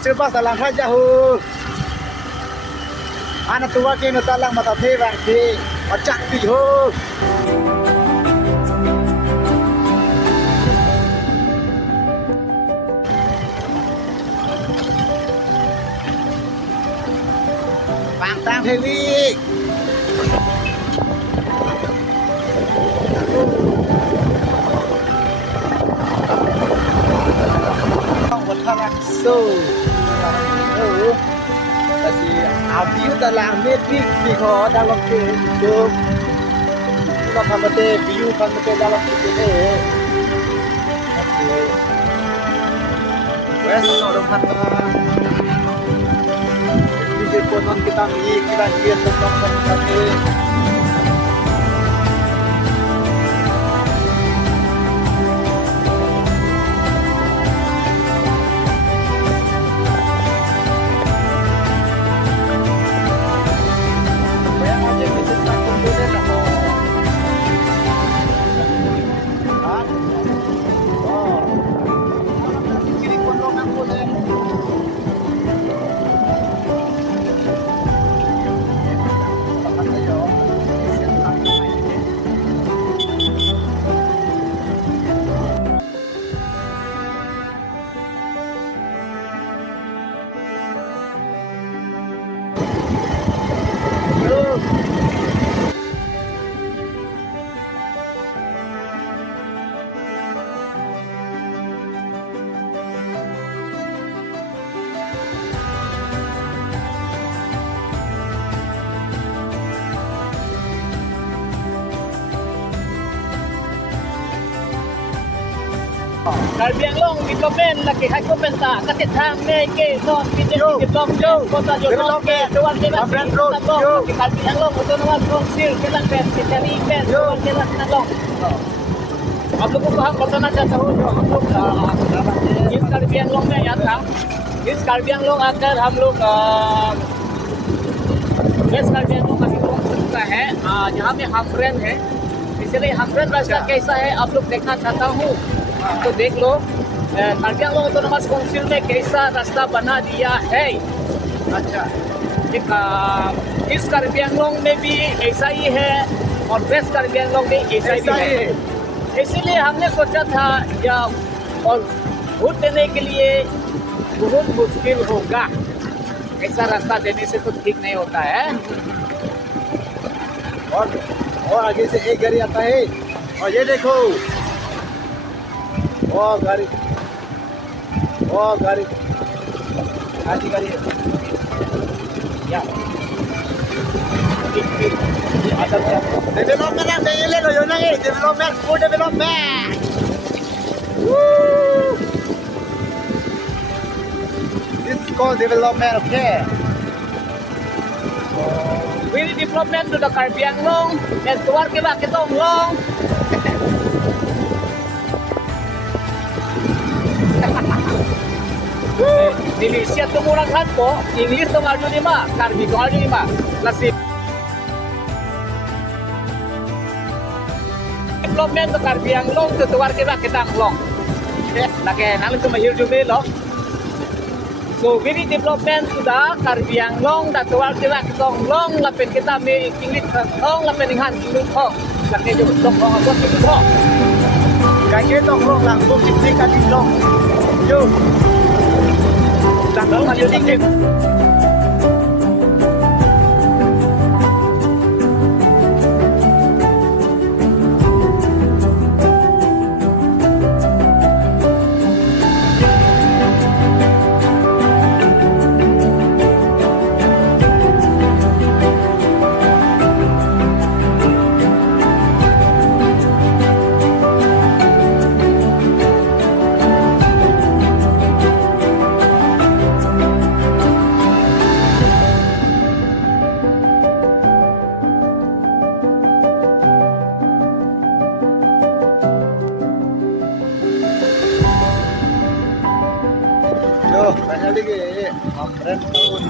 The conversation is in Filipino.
silpas dalam saja hu. Anak tua kini talang mata tebar di pecah hu. Pantang hewi. So, kasi view dalam medik di ko dalam itu, kita kamate view kamate dalam itu ni. Wes orang kata, di depan kita ni kita lihat tentang kami. Karbi Anglong development laki high kompensa kasi thang ne ke non development kota development tuan ke Karbi Anglong otonomas council kelang pen cari pen tuan ke Anglong आप लोग को हम बताना चाहता हूँ जो हम लोग इस कार्बी आंगलोंग में आया था इस कार्बी आंगलोंग आकर हम लोग वेस्ट कार्बी आंगलोंग का चुका है जहाँ में हामफ्रेन है इसलिए हामफ्रेन रास्ता कैसा है आप लोग देखना चाहता हूँ तो देख लो कार्बी आंगलोंग ऑटोनोमस काउंसिल में कैसा रास्ता बना दिया है अच्छा इस कार्बी आंगलोंग में भी ऐसा ही है और वेस्ट कार्बी आंगलोंग में ऐसा ही है इसीलिए हमने सोचा था या और वोट देने के लिए बहुत मुश्किल होगा ऐसा रास्ता देने से तो ठीक नहीं होता है और आगे से एक गाड़ी आता है और ये देखो वो गाड़ी आधी गाड़ी है या development lang dahil lo yun lang development for development woo this is called development okay we need development to the Karbi Anglong and tuwar ke ba kitong long Dilisya tumurang hat po English tong arjo lima Karbi tong arjo lima Lasi development to Karbi Anglong to tuwar ke ba kitang long laki nalang tumahir jume lo so we need development to the Karbi Anglong da tuwar ke ba kitong long lapin kita may English long lapin inghan English hong laki jo tok hong ako English hong kaya tong long lang kung sipsik ka din long yo Tanggal masih dikit. Yo, tanya lagi, Amren tahun